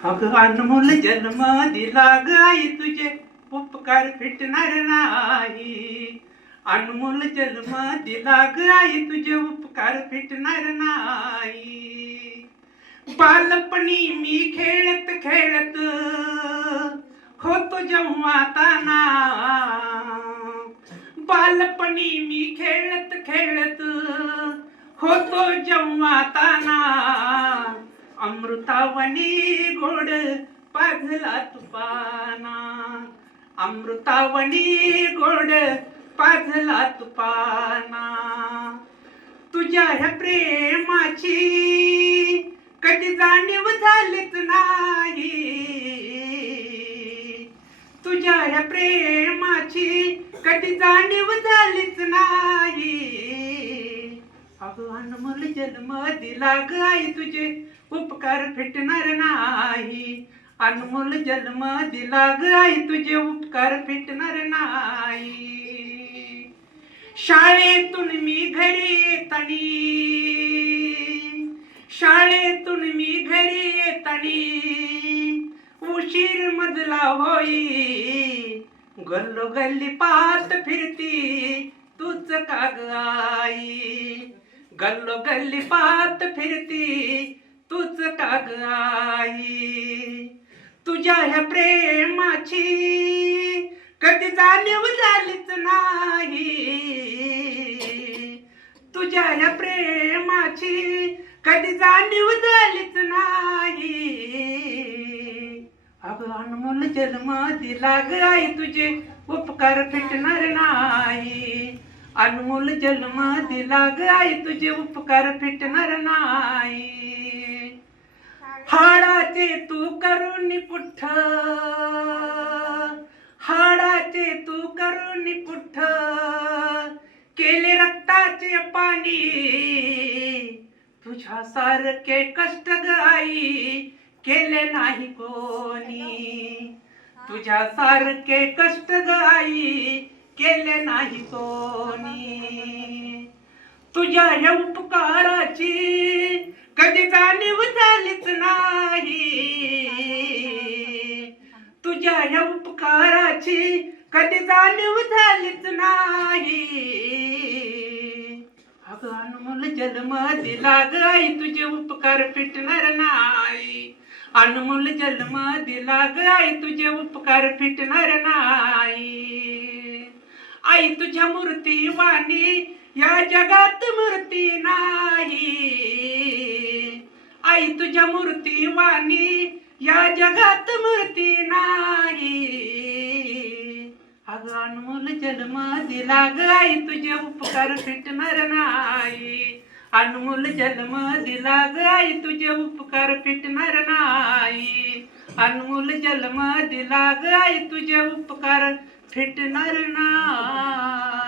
अगं अनमोल जन्म दिला ग आई तुझे उपकार फिटणार नाही. अनमोल जन्म दिला ग आई तुझे उपकार फिटणार नाही. बालपणी मी खेळत खेळत होतो जेव्हा ताना. बालपणी मी खेळत खेळत होतो जेव्हा ताना. अमृतावनी गोड पाझला तुपाना. अमृतावनी गोड पाझला तुपाना. तुझ्या ह्या प्रेमाची कधी जाणीव झालीच नाही. तुझ्या ह्या प्रेमाची कधी जाणीव झालीच नाही. अगं अनमोल जन्म दिला ग आई तुझे उपकार फिटणार नाही. अनमोल जन्म दिला ग आई तुझे उपकार फिटणार नाही. शाळेतून मी घरी येतानी, शाळेतून मी घरी येतानी उशीर मजला होई. गल्लोगल्ली पाहत फिरती तूच का ग आई. गल्लोगल्ली पाहत फिरती तूच का ग आई. तुझ्या ह्या प्रेमाची कधी जाणीव झालीच नाही. तुझ्या ह्या प्रेमाची कधी जाणीव झालीच नाही. अगं अनमोल जन्म दिला ग आई तुझे उपकार फिटणार नाही. अनमोल जन्म दिला ग आई तुझे उपकार फिटणार नाही. हाडाचे तू करून पुठ्ठ, हाडाचे तू करून पुठ्ठ केले रक्ताचे पाणी. तुझ्या सारखे कष्ट ग आई केले नाही कोणी. तुझ्या सारखे कष्ट ग आई केले नाही कोणी. तुझ्या ह्या उपकाराची कधी जाणीव झालीच नाही. तुझ्या ह्या उपकाराची कधी जाणीव झालीच नाही. अगं अनमोल जन्म दिला ग आई तुझे उपकार फिटणार नाही. अनमोल जन्म दिला ग आई तुझे उपकार फिटणार नाही. आई तुझ्या मूर्ती वाणी या जगात मूर्ती नाही. आई तुझ्या मूर्ती वाणी या जगात मूर्ती नाही. अगं अनमोल जन्म दिला ग आई तुझे उपकार फिटणार नाही. अनमोल जन्म दिला ग आई तुझे उपकार फिटणार नाही. अनमोल जन्म दिला ग आई तुझे उपकार फिटणार नाही.